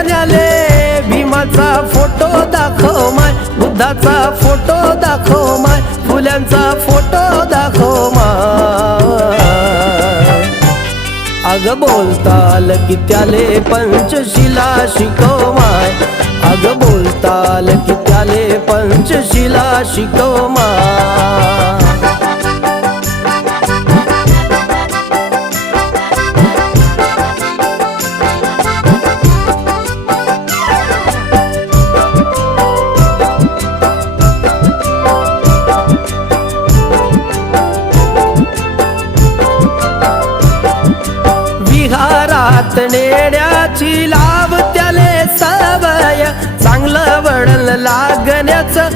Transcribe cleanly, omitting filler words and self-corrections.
साऱ्याले भीमाचा photo दाखव माय, बुद्धाचा photo दाखव माय, फुल्यांचा फोटो दाखव माय. अग बोलताल की त्याले पंचशिला शिकव माय, अग बोलताल की त्याले पंचशिला शिकव माय. विहारात नेण्याची लाव त्याले सवय, चांगलं वळण लागण्याचं